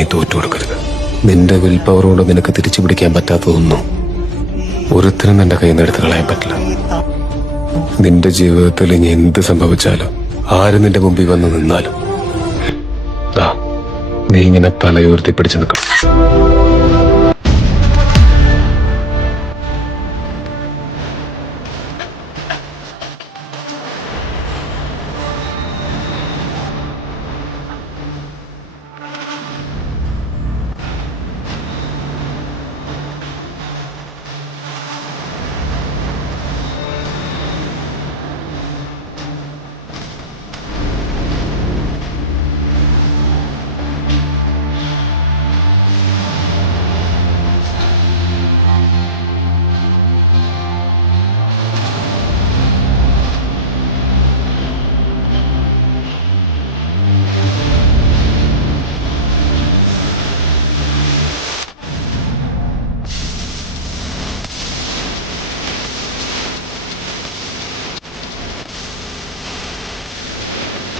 നീ തോറ്റു കൊടുക്കരുത്. നിന്റെ വിൽ പവർ കൊണ്ട് നിനക്ക് തിരിച്ചു പിടിക്കാൻ പറ്റാത്തതൊന്നും ഒരുത്തരും നിന്റെ കയ്യിൽ നിന്ന് എടുത്തു കളയാൻ പറ്റില്ല. നിന്റെ ജീവിതത്തിൽ ഇനി എന്ത് സംഭവിച്ചാലും ആര് നിന്റെ മുമ്പിൽ വന്ന് നിന്നാലും നീ ഇങ്ങനെ തലയുയർത്തി പിടിച്ചു നിൽക്കണം.